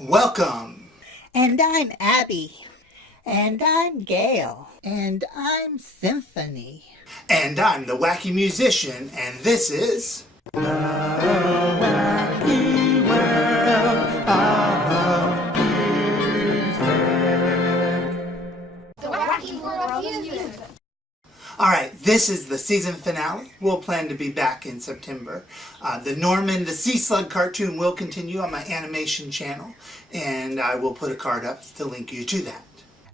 Welcome! And I'm Abby. And I'm Gail. And I'm Symphony. And I'm the Wacky Musician, and this is... The Wacky World of Music. The Wacky World of Music. Alright, this is the season finale. We'll plan to be back in September. The Norman the Sea Slug cartoon will continue on my animation channel, and I will put a card up to link you to that.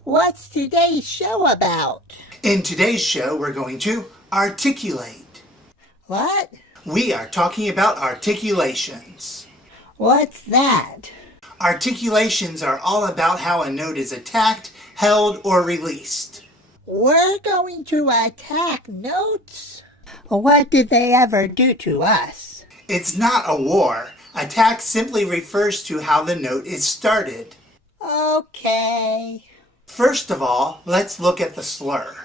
What's today's show about? In today's show, we're going to articulate. What? We are talking about articulations. What's that? Articulations are all about how a note is attacked, held, or released. We're going to attack notes? What did they ever do to us? It's not a war. Attack simply refers to how the note is started. Okay. First of all, let's look at the slur.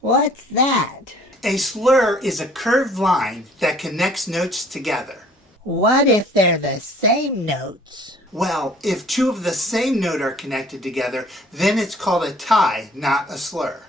What's that? A slur is a curved line that connects notes together. What if they're the same notes? Well, if two of the same note are connected together, then it's called a tie, not a slur.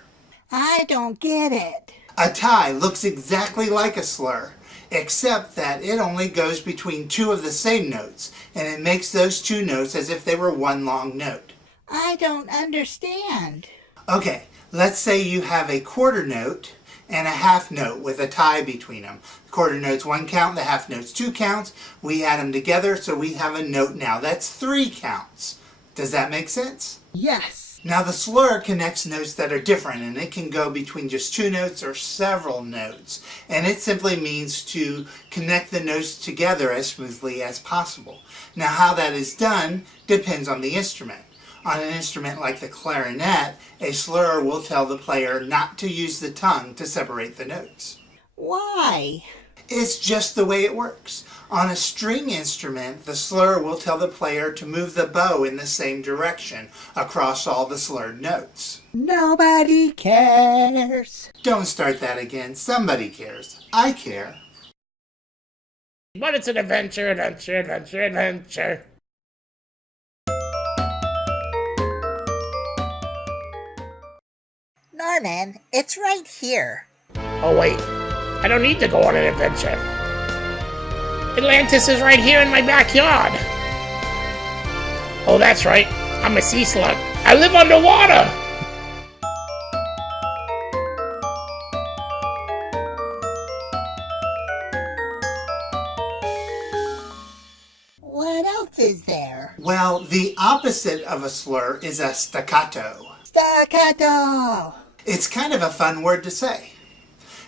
I don't get it. A tie looks exactly like a slur, except that it only goes between two of the same notes, and it makes those two notes as if they were one long note. I don't understand. Okay, let's say you have a quarter note and a half note with a tie between them. The quarter note's one count, the half note's two counts. We add them together, so we have a note now. That's three counts. Does that make sense? Yes. Now the slur connects notes that are different, and it can go between just two notes or several notes. And it simply means to connect the notes together as smoothly as possible. Now how that is done depends on the instrument. On an instrument like the clarinet, a slur will tell the player not to use the tongue to separate the notes. Why? It's just the way it works. On a string instrument, the slur will tell the player to move the bow in the same direction across all the slurred notes. Nobody cares. Don't start that again. Somebody cares. I care. But it's an adventure. Norman, it's right here. Oh, wait. I don't need to go on an adventure. Atlantis is right here in my backyard. Oh, that's right. I'm a sea slug. I live underwater. What else is there? Well, the opposite of a slur is a staccato. Staccato! It's kind of a fun word to say.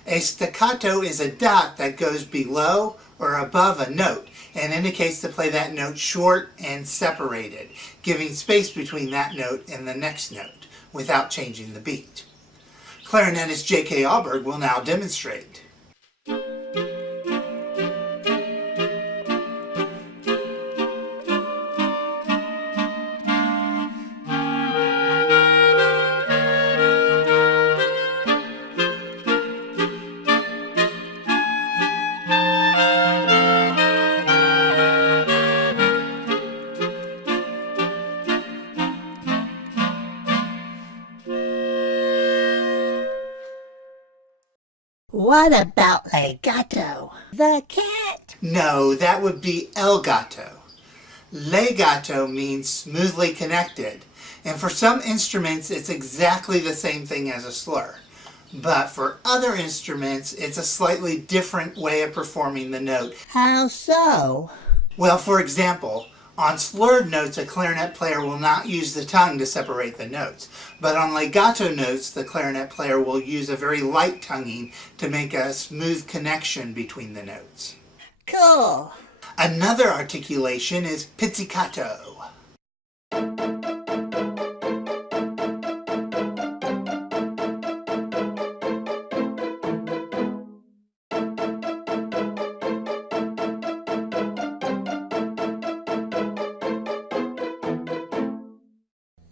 A staccato is a dot that goes below or above a note and indicates to play that note short and separated, giving space between that note and the next note without changing the beat. Clarinetist J.K. Alberg will now demonstrate. What about legato? The cat? No, that would be el gato. Legato means smoothly connected, and for some instruments it's exactly the same thing as a slur. But for other instruments, it's a slightly different way of performing the note. How so? Well, for example, on slurred notes, a clarinet player will not use the tongue to separate the notes. But on legato notes, the clarinet player will use a very light tonguing to make a smooth connection between the notes. Cool. Another articulation is pizzicato.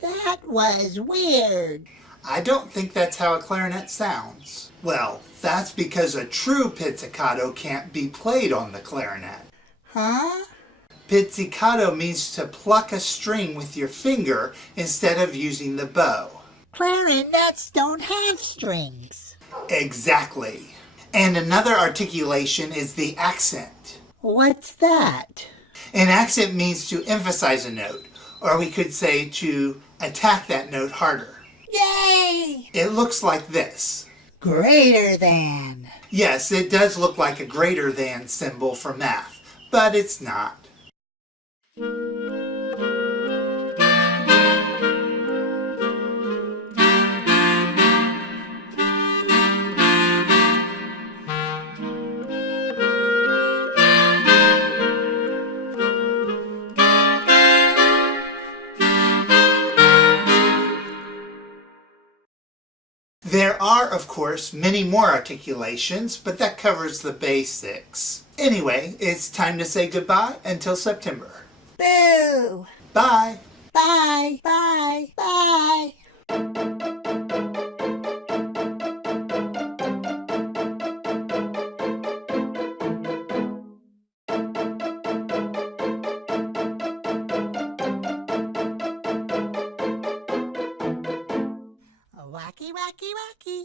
That was weird. I don't think that's how a clarinet sounds. Well, that's because a true pizzicato can't be played on the clarinet. Huh? Pizzicato means to pluck a string with your finger instead of using the bow. Clarinets don't have strings. Exactly. And another articulation is the accent. What's that? An accent means to emphasize a note, or we could say to attack that note harder. Yay! It looks like this. Greater than. Yes, it does look like a greater than symbol for math, but it's not. There are, of course, many more articulations, but that covers the basics. Anyway, it's time to say goodbye until September. Boo! Bye! Bye! Bye! Bye! Wacky, wacky, wacky.